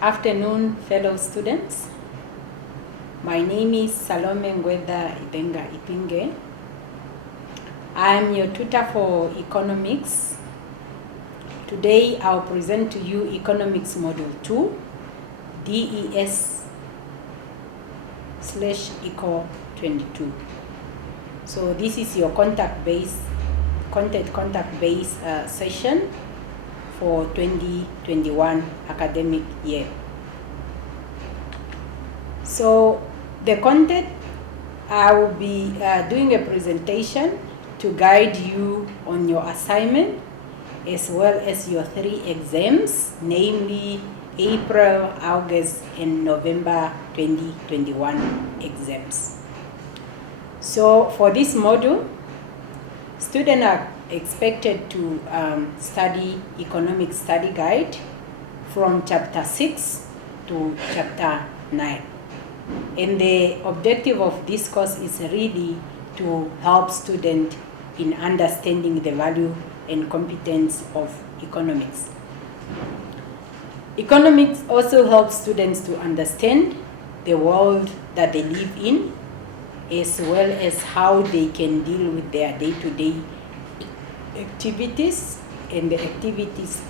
afternoon, fellow students. My name is Salome Ngweda Ibenga Ipinge. I am your tutor for economics. Today I'll present to you Economics Module 2, DES/Eco22. So this is your content-based session for 2021 academic year. So the content, I will be doing a presentation to guide you on your assignment as well as your 3 exams, namely April, August, and November 2021 exams. So for this module, students are expected to study Economic Study Guide from Chapter 6 to Chapter 9. And the objective of this course is really to help students in understanding the value and competence of economics. Economics also helps students to understand the world that they live in, as well as how they can deal with their day-to-day activities and the activities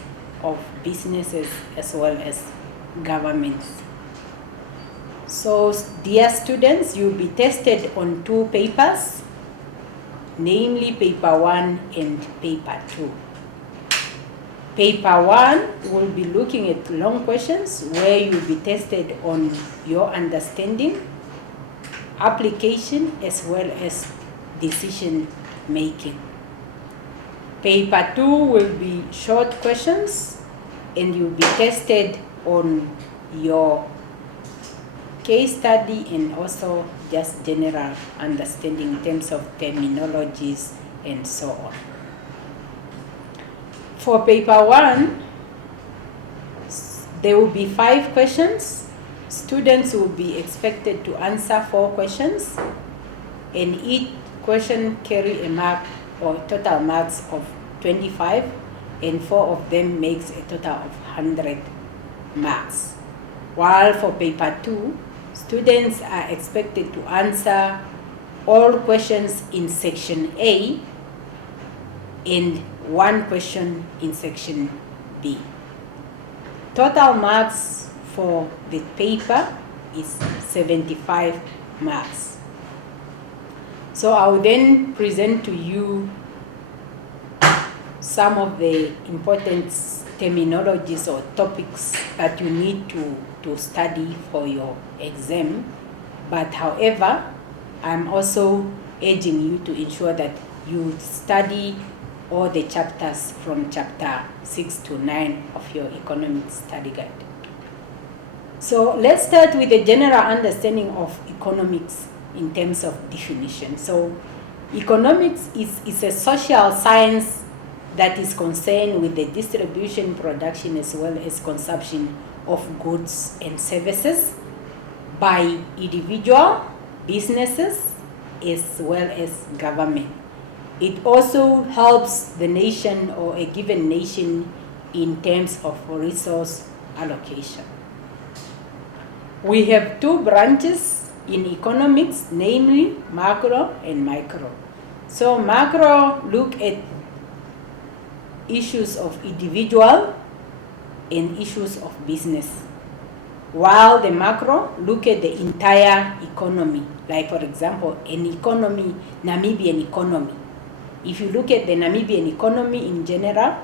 of businesses as well as governments. So, dear students, you'll be tested on 2 papers, namely paper 1 and paper 2. Paper 1 will be looking at long questions where you'll be tested on your understanding, application, as well as decision making. Paper 2 will be short questions and you'll be tested on your case study and also just general understanding in terms of terminologies and so on. For paper 1, there will be 5 questions. Students will be expected to answer 4 questions, and each question carry a mark or total marks of 25, and 4 of them makes a total of 100 marks. While for paper 2, students are expected to answer all questions in section A and 1 question in section B. Total marks for the paper is 75 marks. So I will then present to you some of the important terminologies or topics that you need to study for your exam. But however, I'm also urging you to ensure that you study all the chapters from chapter 6 to 9 of your economic study guide. So let's start with a general understanding of economics in terms of definition. So economics is a social science that is concerned with the distribution, production, as well as consumption of goods and services by individual, businesses, as well as government. It also helps the nation or a given nation in terms of resource allocation. We have 2 branches in economics, namely macro and micro. So macro look at issues of individual and issues of business, while the macro look at the entire economy. Like for example, an economy, Namibian economy. If you look at the Namibian economy in general,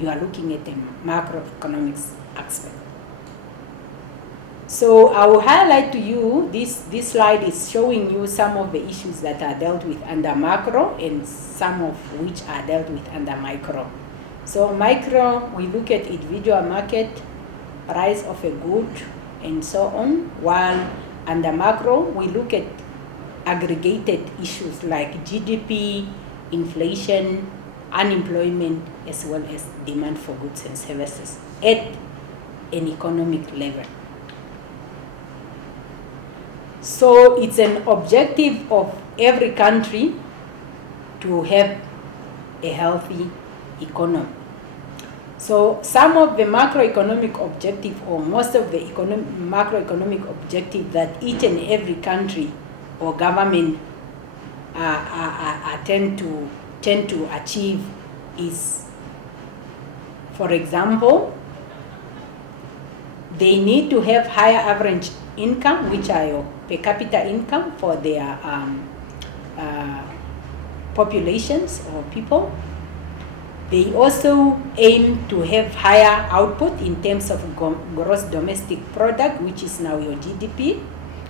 you are looking at the macroeconomics aspect. So I will highlight to you, this slide is showing you some of the issues that are dealt with under macro and some of which are dealt with under micro. So micro, we look at individual market, price of a good, and so on, while under macro, we look at aggregated issues like GDP, inflation, unemployment, as well as demand for goods and services at an economic level. So it's an objective of every country to have a healthy economy. So some of the macroeconomic objective, or most of the macroeconomic objective that each and every country or government tend to achieve is, for example, they need to have higher average income, which are your per capita income for their populations or people. They also aim to have higher output in terms of gross domestic product, which is now your GDP,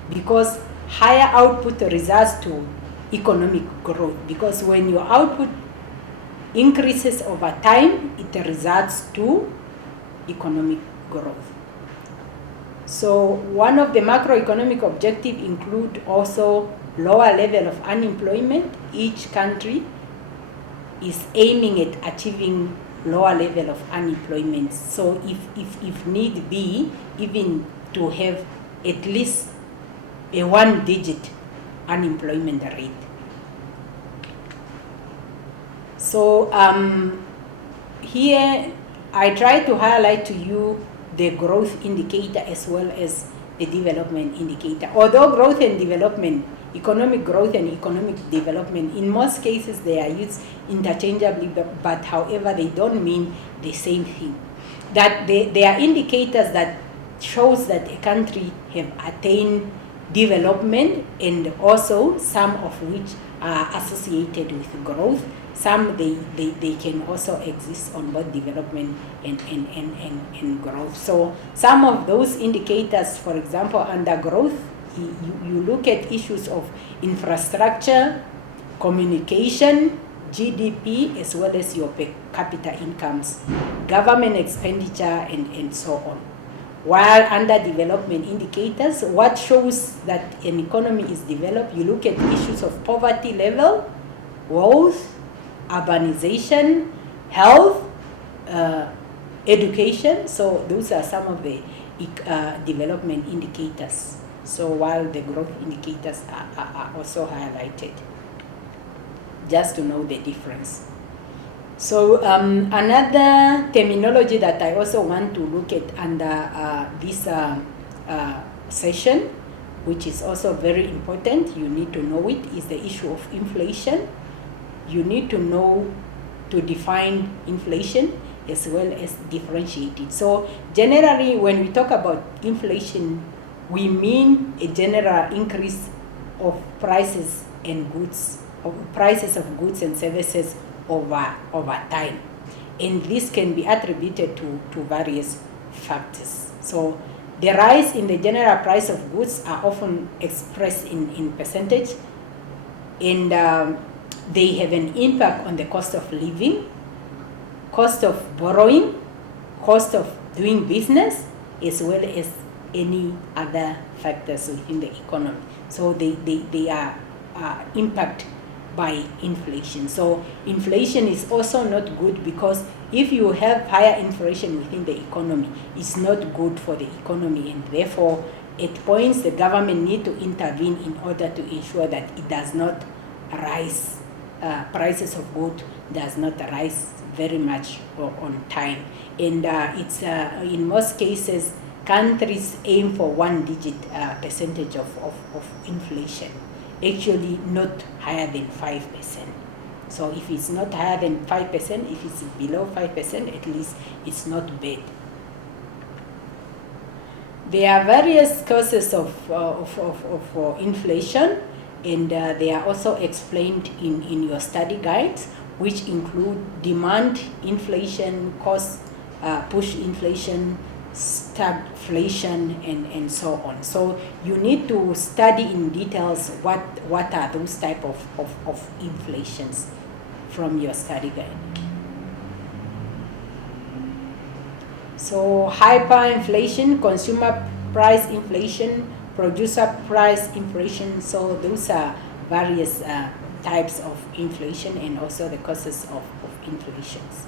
because higher output results to economic growth, because when your output increases over time, it results to economic growth. So one of the macroeconomic objectives include also lower level of unemployment. Each country is aiming at achieving lower level of unemployment. So if need be, even to have at least a 1-digit unemployment rate. So here I try to highlight to you the growth indicator as well as the development indicator. Although growth and development, economic growth and economic development, in most cases they are used interchangeably, but however they don't mean the same thing. That they are indicators that shows that a country have attained development, and also some of which are associated with growth. Some they can also exist on both development and growth. So some of those indicators, for example, under growth, you look at issues of infrastructure, communication, GDP, as well as your per capita incomes, government expenditure, and so on. While under development indicators, what shows that an economy is developed, you look at issues of poverty level, wealth, urbanization, health, education. So those are some of the development indicators. So while the growth indicators are also highlighted, just to know the difference. So another terminology that I also want to look at under this session, which is also very important, you need to know it, is the issue of inflation. You need to know to define inflation as well as differentiate it. So generally, when we talk about inflation, we mean a general increase of prices and goods, of prices of goods and services over time. And this can be attributed to various factors. So the rise in the general price of goods are often expressed in percentage, and they have an impact on the cost of living, cost of borrowing, cost of doing business, as well as any other factors within the economy. So they are impacted by inflation. So inflation is also not good, because if you have higher inflation within the economy, it's not good for the economy, and therefore at points the government need to intervene in order to ensure that it does not rise, prices of goods does not rise very much on time. And it's in most cases countries aim for 1-digit percentage of inflation, actually not higher than 5%. So if it's not higher than 5%, if it's below 5%, at least it's not bad. There are various causes of inflation, and they are also explained in your study guides, which include demand inflation, cost push inflation, stagflation, and so on. So you need to study in details what are those type of inflations from your study guide. So hyperinflation, consumer price inflation, producer price inflation. So those are various types of inflation and also the causes of inflations.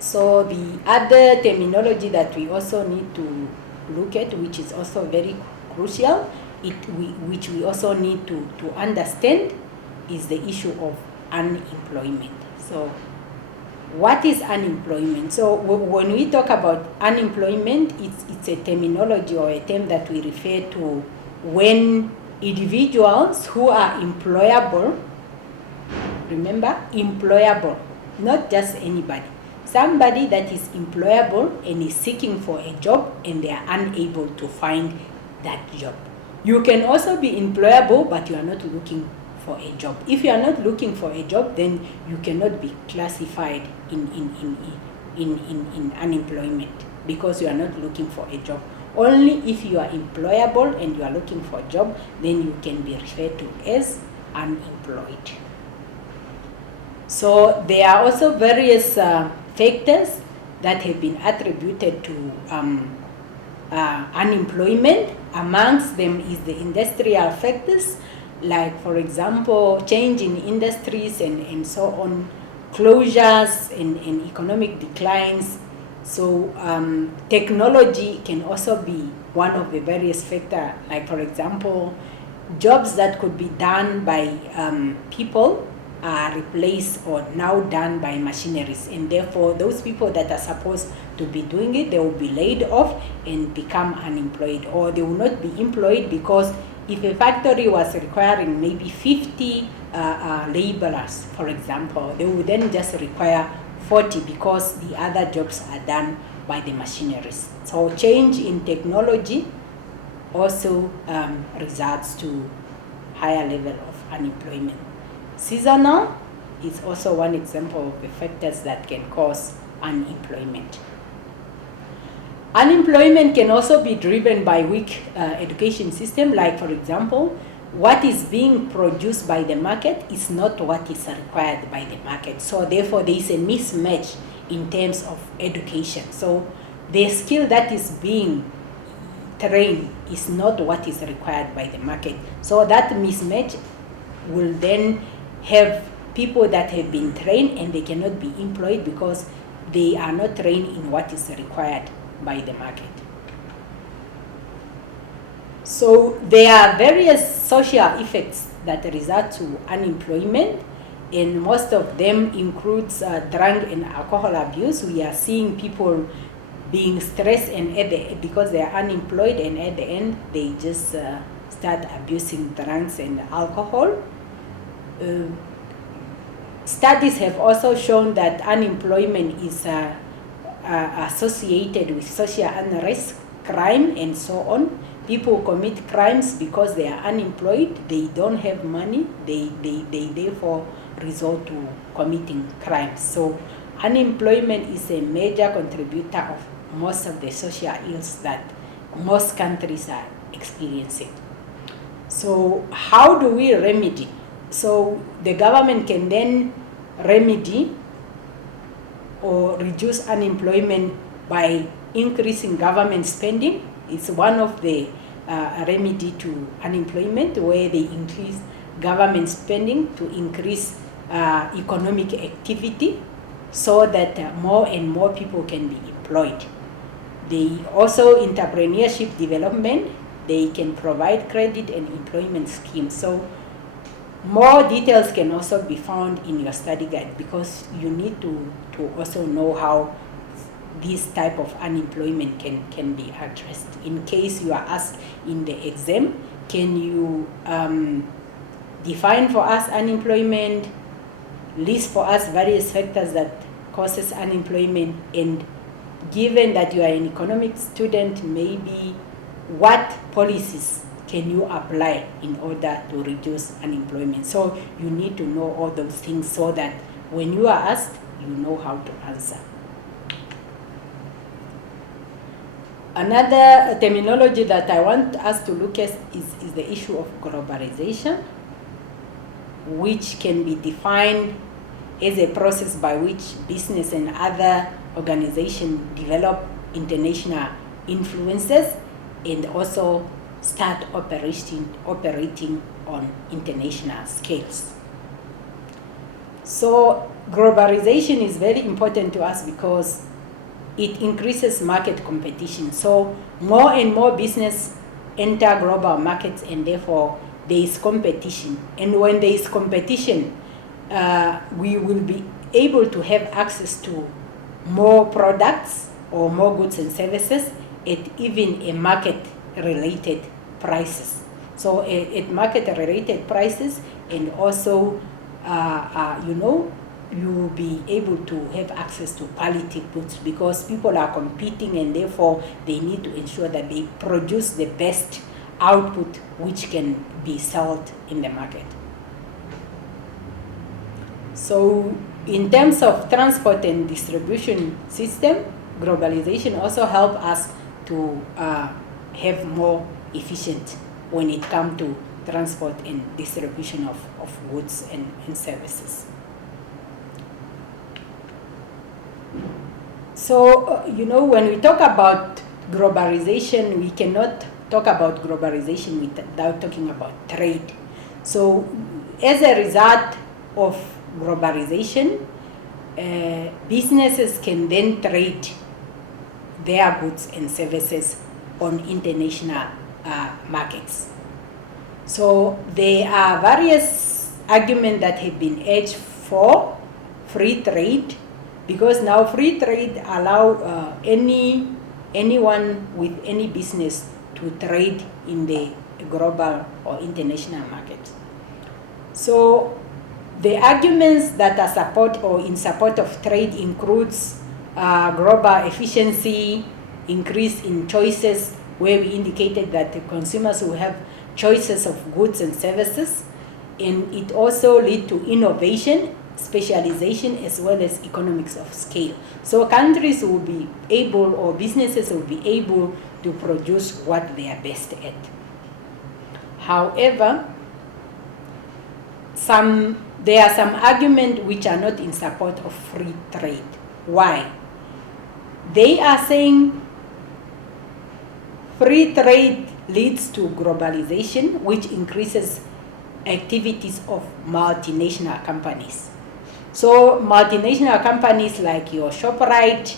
So the other terminology that we also need to look at, which is also very crucial, which we also need to understand, is the issue of unemployment. So What is unemployment? So when we talk about unemployment, it's a terminology or a term that we refer to when individuals who are employable, remember, employable, not just anybody, somebody that is employable and is seeking for a job and they are unable to find that job. You can also be employable, but you are not looking for a job. If you are not looking for a job, then you cannot be classified in unemployment because you are not looking for a job. Only if you are employable and you are looking for a job, then you can be referred to as unemployed. So there are also various factors that have been attributed to unemployment. Amongst them is the industrial factors, like, for example, change in industries and so on, closures and economic declines. So technology can also be one of the various factors, like, for example, jobs that could be done by people are replaced or now done by machineries, and therefore those people that are supposed to be doing it, they will be laid off and become unemployed, or they will not be employed because if a factory was requiring maybe 50 laborers, for example, they would then just require 40 because the other jobs are done by the machineries. So change in technology also results to higher level of unemployment. Seasonal is also one example of the factors that can cause unemployment. Unemployment can also be driven by weak education system, like, for example, what is being produced by the market is not what is required by the market. So therefore there is a mismatch in terms of education. So the skill that is being trained is not what is required by the market. So that mismatch will then have people that have been trained and they cannot be employed because they are not trained in what is required by the market. So there are various social effects that result to unemployment, and most of them includes drug and alcohol abuse. We are seeing people being stressed and because they are unemployed, and at the end they just start abusing drugs and alcohol. Studies have also shown that unemployment is associated with social unrest, crime, and so on. People commit crimes because they are unemployed, they don't have money, they therefore resort to committing crimes. So unemployment is a major contributor of most of the social ills that most countries are experiencing. So how do we remedy? So the government can then remedy or reduce unemployment by increasing government spending. It's one of the remedy to unemployment, where they increase government spending to increase economic activity so that more and more people can be employed. They also entrepreneurship development, they can provide credit and employment schemes. So more details can also be found in your study guide, because you need to also know how this type of unemployment can be addressed. In case you are asked in the exam, can you define for us unemployment, list for us various factors that causes unemployment, and given that you are an economics student, maybe what policies can you apply in order to reduce unemployment? So you need to know all those things so that when you are asked, you know how to answer. Another terminology that I want us to look at is the issue of globalization, which can be defined as a process by which business and other organizations develop international influences and also start operating on international scales. So globalization is very important to us because it increases market competition. So more and more business enter global markets, and therefore there is competition. And when there is competition, we will be able to have access to more products or more goods and services at even a market-related prices. So at market-related prices, and also, you'll be able to have access to quality goods, because people are competing, and therefore they need to ensure that they produce the best output which can be sold in the market. So in terms of transport and distribution system, globalization also help us to have more efficient when it comes to transport and distribution of goods and services. So, when we talk about globalization, we cannot talk about globalization without talking about trade. So, as a result of globalization, businesses can then trade their goods and services on international markets. So there are various arguments that have been urged for free trade, because now free trade allow anyone with any business to trade in the global or international market. So the arguments that are in support of trade includes global efficiency, increase in choices, where we indicated that the consumers will have choices of goods and services, and it also lead to innovation, specialization, as well as economics of scale. So countries will be able, or businesses will be able to produce what they are best at. However, there are some arguments which are not in support of free trade. Why? They are saying free trade leads to globalization, which increases activities of multinational companies. So multinational companies like your ShopRite,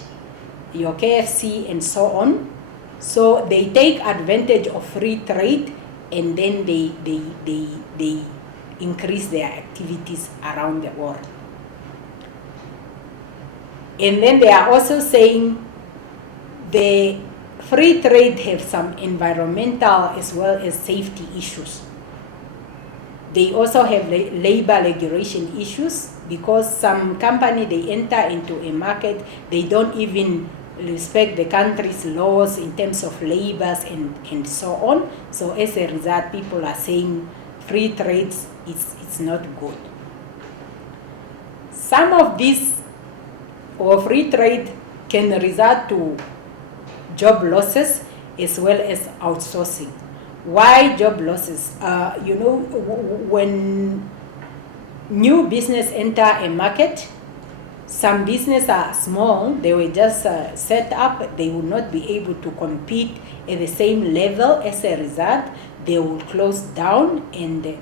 your KFC, and so on, so they take advantage of free trade, and then they increase their activities around the world. And then they are also saying the free trade have some environmental as well as safety issues. They also have labor regulation issues, because some company, they enter into a market, they don't even respect the country's laws in terms of labors and so on. So as a result, people are saying free trade it's not good. Some of these, or free trade, can result to job losses as well as outsourcing. Why job losses? When new business enter a market, some businesses are small, they were just set up, they will not be able to compete at the same level. As a result, they will close down, and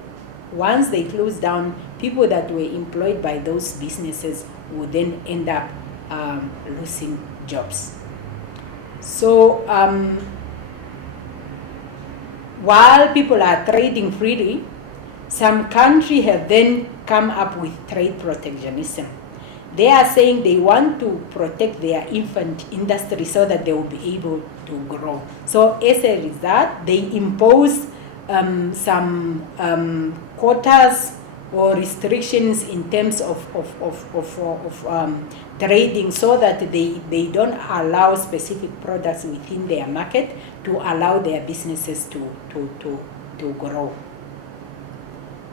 once they close down, people that were employed by those businesses will then end up losing jobs. So while people are trading freely, some countries have then come up with trade protectionism. They are saying they want to protect their infant industry so that they will be able to grow. So as a result, they impose some quotas or restrictions in terms of trading, so that they don't allow specific products within their market to allow their businesses to grow,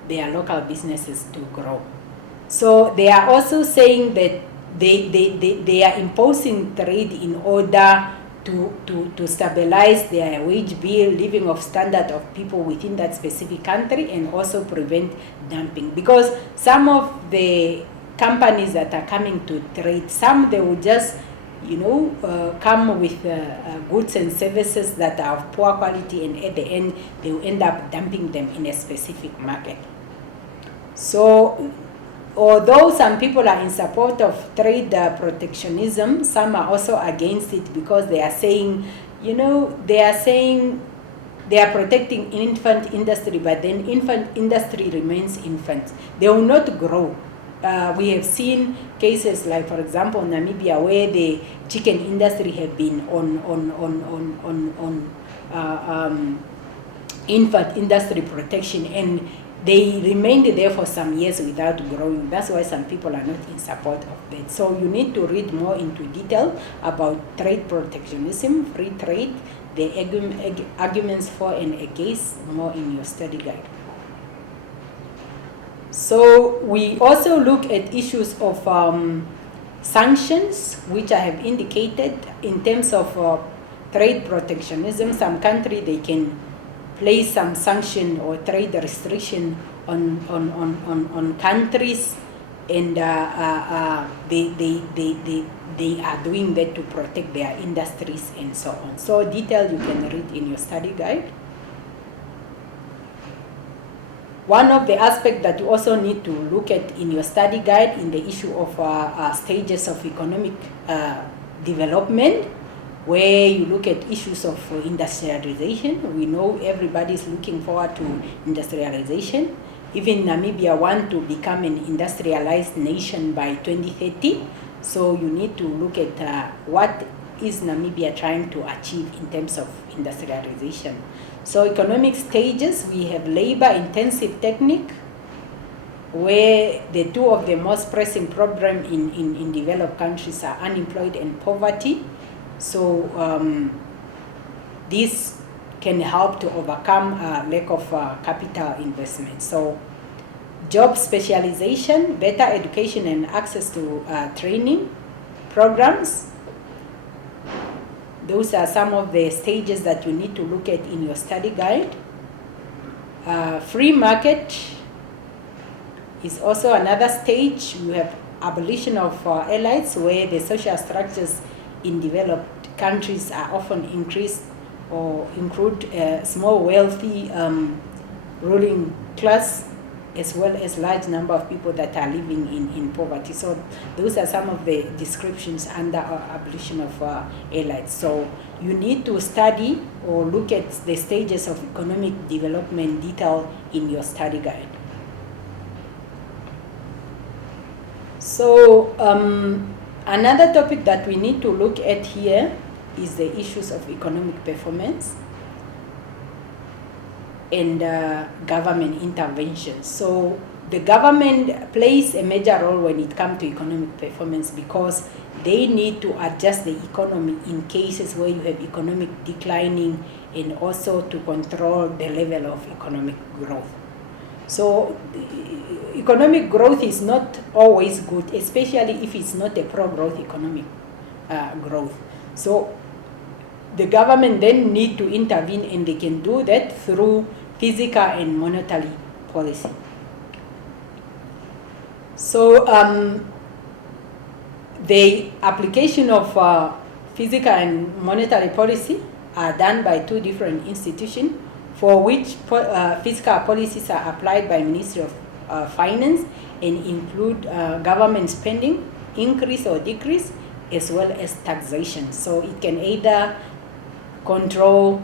their local businesses to grow. So they are also saying that they are imposing trade in order to stabilize their wage bill, living of standard of people within that specific country, and also prevent dumping. Because some of the companies that are coming to trade, some they will just come with goods and services that are of poor quality, and at the end they will end up dumping them in a specific market. So although some people are in support of trade protectionism, some are also against it, because they are saying, they are protecting infant industry, but then infant industry remains infant. They will not grow. we have seen cases like, for example, Namibia, where the chicken industry have been on infant industry protection, and they remained there for some years without growing. That's why some people are not in support of that. So you need to read more into detail about trade protectionism, free trade, the arguments for and against, more in your study guide. So we also look at issues of sanctions, which I have indicated in terms of trade protectionism. Some country, they can place some sanction or trade restriction on countries, and they are doing that to protect their industries and so on. So detail you can read in your study guide. One of the aspects that you also need to look at in your study guide in the issue of stages of economic development, where you look at issues of industrialization. We know everybody is looking forward to industrialization. Even Namibia wants to become an industrialized nation by 2030. So you need to look at what is Namibia trying to achieve in terms of industrialization. So economic stages, we have labor-intensive technique, where the two of the most pressing problems in developed countries are unemployment and poverty. So this can help to overcome lack of capital investment. So job specialization, better education and access to training programs. Those are some of the stages that you need to look at in your study guide. Free market is also another stage. You have abolition of elites, where the social structures in developed countries are often increased or include small wealthy ruling class, as well as large number of people that are living in poverty. So those are some of the descriptions under abolition of elites. So you need to study or look at the stages of economic development detail in your study guide. So another topic that we need to look at here is the issues of economic performance and government intervention. So the government plays a major role when it comes to economic performance, because they need to adjust the economy in cases where you have economic declining, and also to control the level of economic growth. So economic growth is not always good, especially if it's not a pro-growth economic growth. So the government then need to intervene, and they can do that through fiscal and monetary policy. So the application of fiscal and monetary policy are done by two different institutions, for which fiscal policies are applied by Ministry of Finance and include government spending, increase or decrease, as well as taxation. So it can either control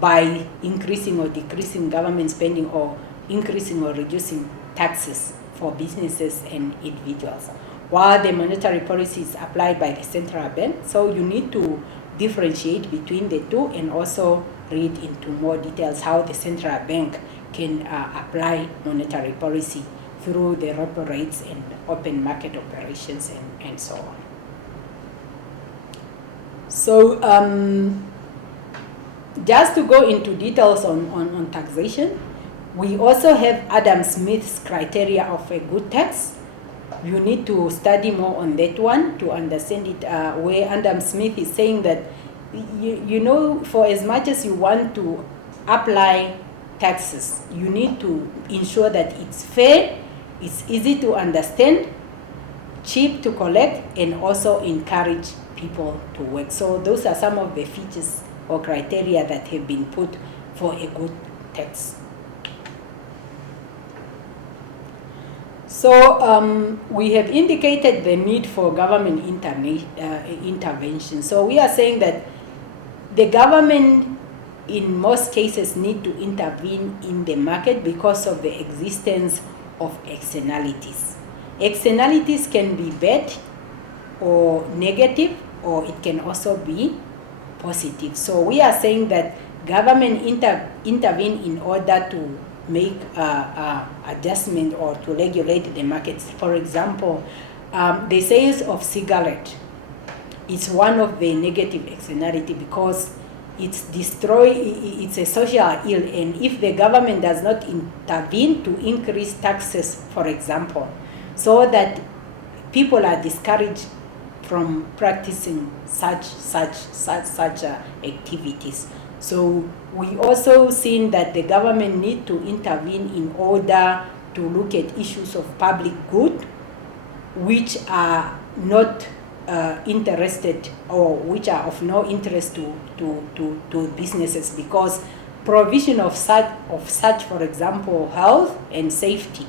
by increasing or decreasing government spending, or increasing or reducing taxes for businesses and individuals, while the monetary policy is applied by the central bank. So you need to differentiate between the two, and also read into more details how the central bank can apply monetary policy through the repo rates and open market operations and so on. So just to go into details on taxation, we also have Adam Smith's criteria of a good tax. You need to study more on that one to understand it, where Adam Smith is saying that, you know, for as much as you want to apply taxes, you need to ensure that it's fair, it's easy to understand, cheap to collect, and also encourage people to work. So those are some of the features or criteria that have been put for a good tax. So we have indicated the need for government intervention. So we are saying that the government in most cases need to intervene in the market because of the existence of externalities. Externalities can be bad or negative, or it can also be positive. So we are saying that government intervene in order to make adjustment or to regulate the markets. For example, the sales of cigarette is one of the negative externality because it's a social ill, and if the government does not intervene to increase taxes, for example, so that people are discouraged from practicing such activities. So we also seen that the government need to intervene in order to look at issues of public good, which are not interested, or which are of no interest to businesses, because provision of such, for example, health and safety,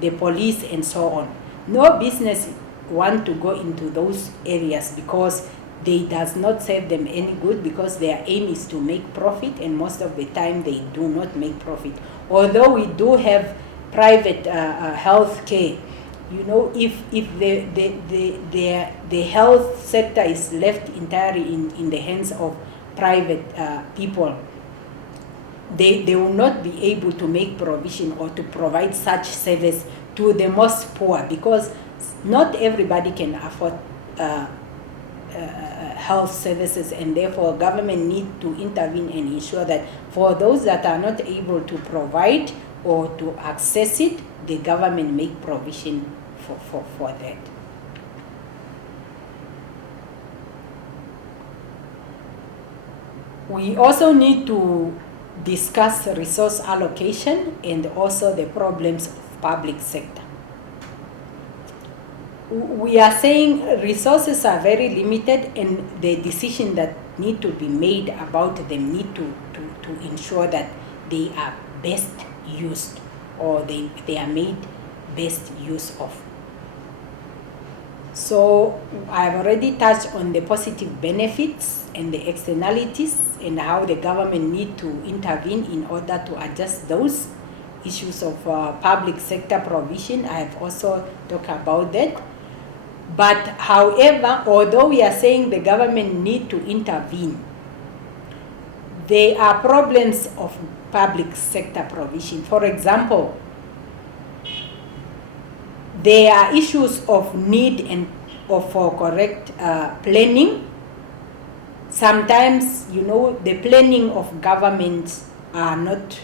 the police and so on. No business want to go into those areas because they does not serve them any good, because their aim is to make profit, and most of the time they do not make profit. Although we do have private health care, if the health sector is left entirely in the hands of private people, they will not be able to make provision or to provide such service to the most poor, because not everybody can afford health services, and therefore government need to intervene and ensure that for those that are not able to provide or to access it, the government make provision for that. We also need to discuss resource allocation and also the problems of public sector. We are saying resources are very limited, and the decision that need to be made about them need to ensure that they are best used, or they are made best use of. So I've already touched on the positive benefits and the externalities, and how the government need to intervene in order to adjust those issues of public sector provision. I have also talked about that. But however, although we are saying the government need to intervene, there are problems of public sector provision. For example, there are issues of need and for correct planning. Sometimes, the planning of governments are not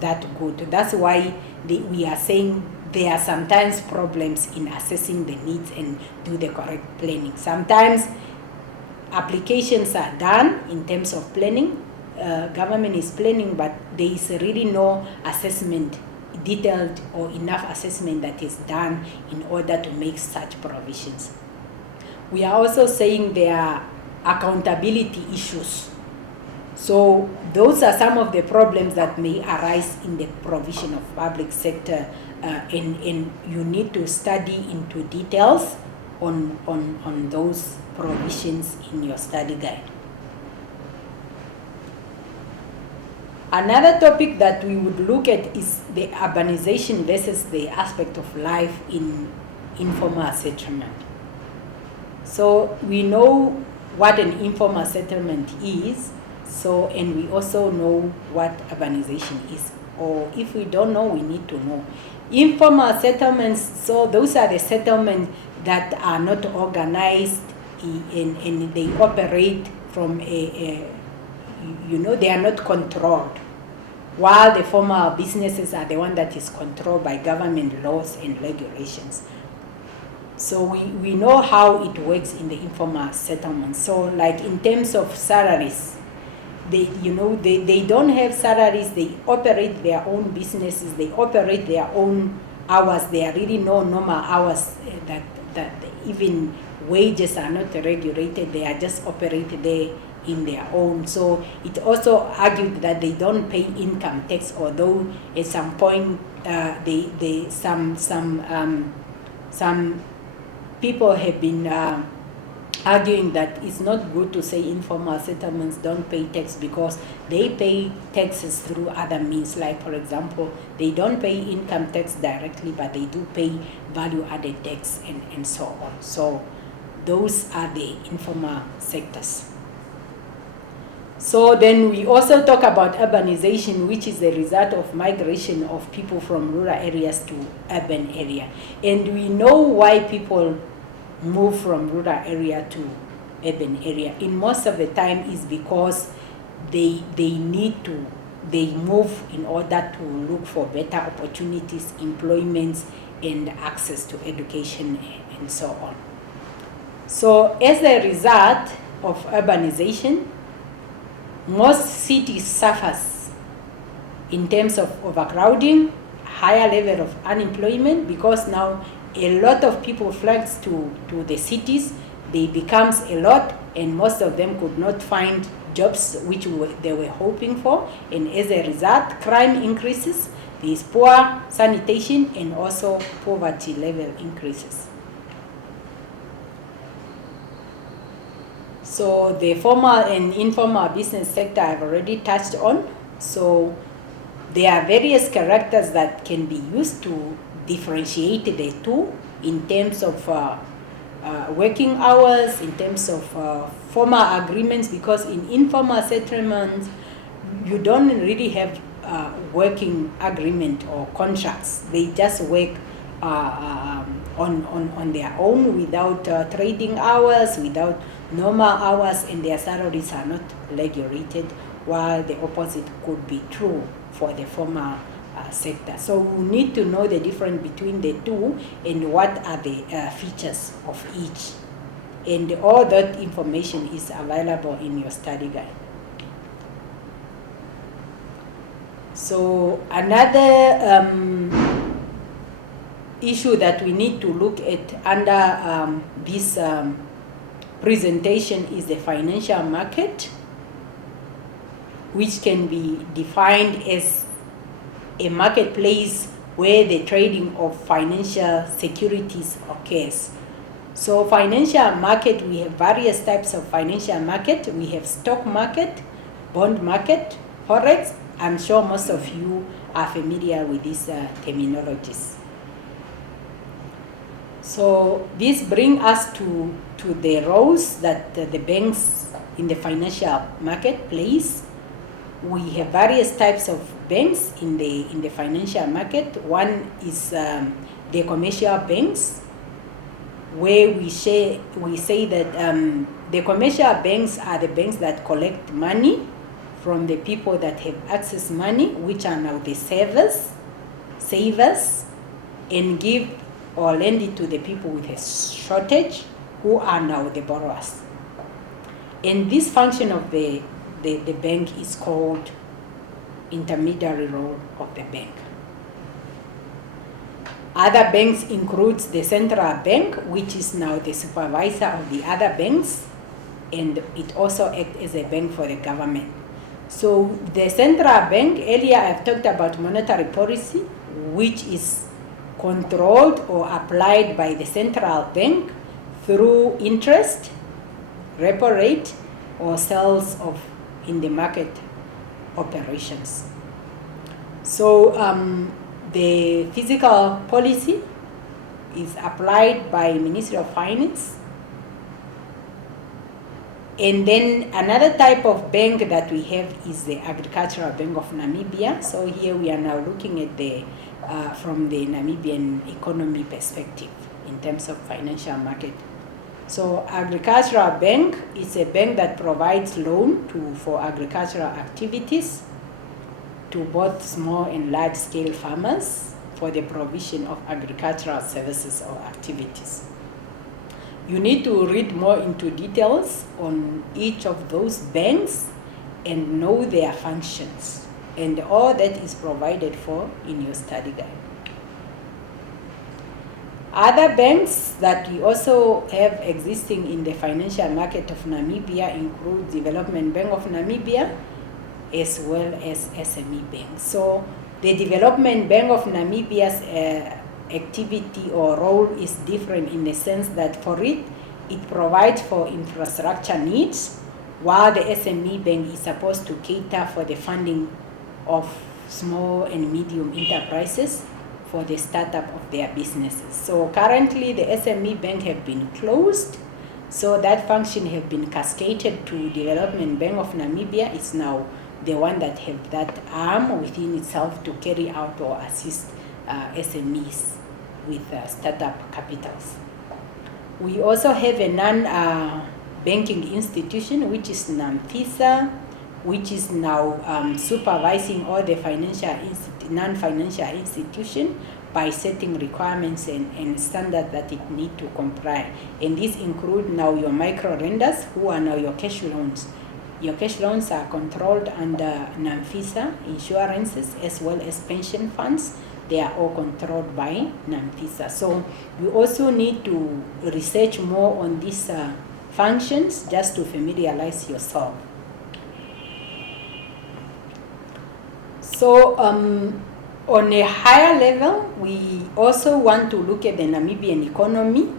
that good. That's why we are saying there are sometimes problems in assessing the needs and do the correct planning. Sometimes applications are done in terms of planning. Government is planning, but there is really no assessment, detailed or enough assessment that is done in order to make such provisions. We are also saying there are accountability issues. So those are some of the problems that may arise in the provision of public sector, and you need to study into details on those provisions in your study guide. Another topic that we would look at is the urbanization versus the aspect of life in informal settlement. So we know what an informal settlement is, and we also know what urbanization is. Or if we don't know, we need to know. Informal settlements, so those are the settlements that are not organized, and they operate from they are not controlled, while the formal businesses are the one that is controlled by government laws and regulations. So we know how it works in the informal settlement. So like in terms of salaries, they don't have salaries, they operate their own businesses, they operate their own hours. There are really no normal hours, that even wages are not regulated, they are just operated there in their own. So it also argued that they don't pay income tax, although at some point some people have been arguing that it's not good to say informal settlements don't pay tax because they pay taxes through other means. Like, for example, they don't pay income tax directly, but they do pay value-added tax and so on. So those are the informal sectors. So then we also talk about urbanization, which is the result of migration of people from rural areas to urban area. And we know why people move from rural area to urban area. In most of the time is because they move in order to look for better opportunities, employments, and access to education and so on. So as a result of urbanization, most cities suffers in terms of overcrowding, higher level of unemployment, because now a lot of people flocks to the cities. They becomes a lot, and most of them could not find jobs which they were hoping for, and as a result, crime increases, there is poor sanitation, and also poverty level increases. So the formal and informal business sector I've already touched on. So there are various characters that can be used to differentiate the two in terms of working hours, in terms of formal agreements, because in informal settlements, you don't really have working agreement or contracts. They just work on their own without trading hours, without normal hours, and their salaries are not regulated, while the opposite could be true for the formal sector. So we need to know the difference between the two and what are the features of each. And all that information is available in your study guide. So another issue that we need to look at under this presentation is the financial market, which can be defined as a marketplace where the trading of financial securities occurs. So financial market, we have various types of financial market. We have stock market, bond market, forex. I'm sure most of you are familiar with these terminologies. So this brings us to the roles that the banks in the financial market plays. We have various types of banks in the financial market. One is the commercial banks, where we say that the commercial banks are the banks that collect money from the people that have access money, which are now the savers, and give or lend it to the people with a shortage, who are now the borrowers. And this function of the bank is called intermediary role of the bank. Other banks includes the central bank, which is now the supervisor of the other banks, and it also acts as a bank for the government. So the central bank, earlier I've talked about monetary policy, which is controlled or applied by the central bank through interest, repo rate, or sales of in the market operations. So the fiscal policy is applied by Ministry of Finance. And then another type of bank that we have is the Agricultural Bank of Namibia. So here we are now looking at the from the Namibian economy perspective in terms of financial market. So Agricultural Bank is a bank that provides loan for agricultural activities to both small and large scale farmers for the provision of agricultural services or activities. You need to read more into details on each of those banks and know their functions. And all that is provided for in your study guide. Other banks that we also have existing in the financial market of Namibia include Development Bank of Namibia as well as SME banks. So the Development Bank of Namibia's activity or role is different in the sense that for it, It provides for infrastructure needs, while the SME bank is supposed to cater for the funding of small and medium enterprises for the startup of their businesses. So currently the SME bank have been closed, so that function have been cascaded to Development Bank of Namibia. It's now the one that have that arm within itself to carry out or assist SMEs with startup capitals. We also have a non-banking institution, which is NAMFISA, which is now supervising all the non-financial institution by setting requirements and standards that it need to comply. And these include now your micro lenders, who are now your cash loans. Your cash loans are controlled under NAMFISA, insurances, as well as pension funds. They are all controlled by NAMFISA. So you also need to research more on these functions just to familiarize yourself. So on a higher level, we also want to look at the Namibian economy,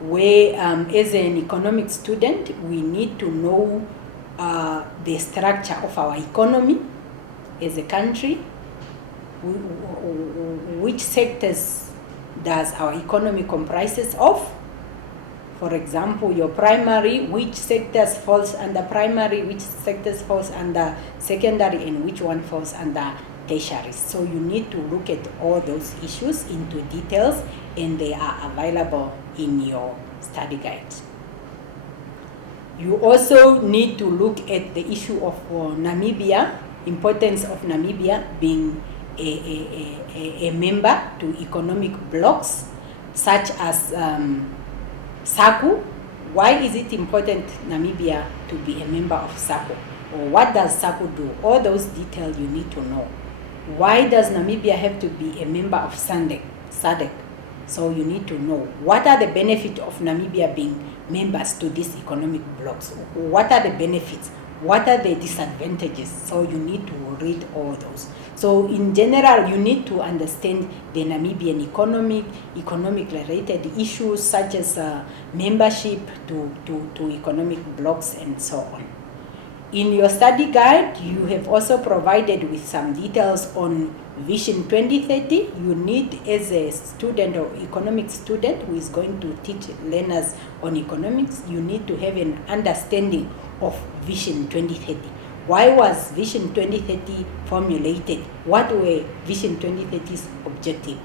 where as an economic student, we need to know the structure of our economy as a country. Which sectors does our economy comprises of? For example, your primary, which sectors falls under primary, which sectors falls under secondary, and which one falls under tertiary. So you need to look at all those issues into details, and they are available in your study guide. You also need to look at the issue of Namibia, importance of Namibia being a member to economic blocs such as SACU. Why is it important Namibia to be a member of SACU? Or what does SACU do? All those details you need to know. Why does Namibia have to be a member of SADC? So you need to know what are the benefits of Namibia being members to these economic blocs. What are the benefits? What are the disadvantages? So you need to read all those. So in general, you need to understand the Namibian economic related issues such as membership to economic blocs and so on. In your study guide, you have also provided with some details on Vision 2030. You need, as a student or economic student who is going to teach learners on economics, you need to have an understanding of Vision 2030. Why was Vision 2030 formulated? What were Vision 2030's objectives?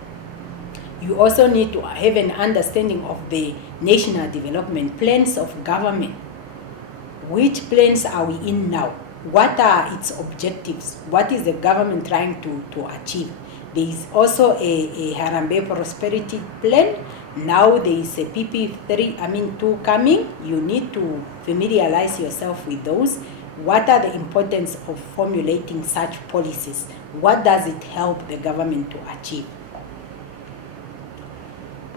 You also need to have an understanding of the national development plans of government. Which plans are we in now? What are its objectives? What is the government trying to achieve? There is also a Harambee Prosperity Plan. Now there is a PP2 coming. You need to familiarize yourself with those. What are the importance of formulating such policies? What does it help the government to achieve?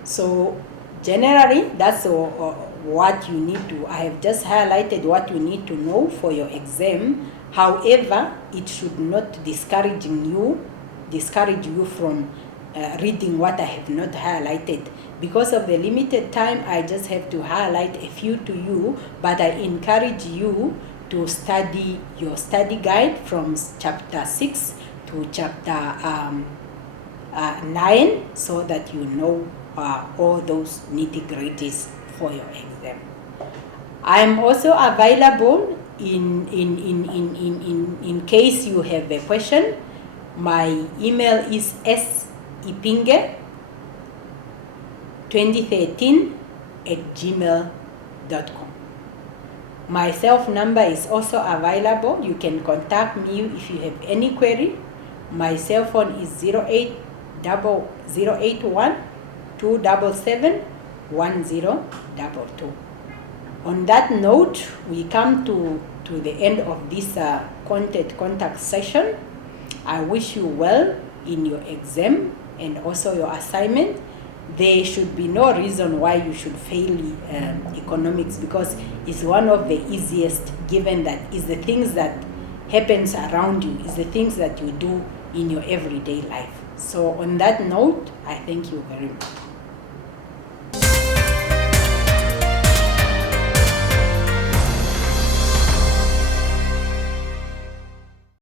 So generally, that's what you need to, I have just highlighted what you need to know for your exam. However, it should not discourage you from reading what I have not highlighted. Because of the limited time, I just have to highlight a few to you, but I encourage you to study your study guide from chapter 6 to chapter 9 so that you know all those nitty-gritties for your exam. I am also available in case you have a question. My email is sepinge2013@gmail.com. My self number is also available. You can contact me if you have any query. My cell phone is 081 277 1022. On that note, we come to the end of this contact session. I wish you well in your exam and also your assignment. There should be no reason why you should fail economics, because it's one of the easiest, given that it's the things that happens around you, it's the things that you do in your everyday life. So on that note, I thank you very much.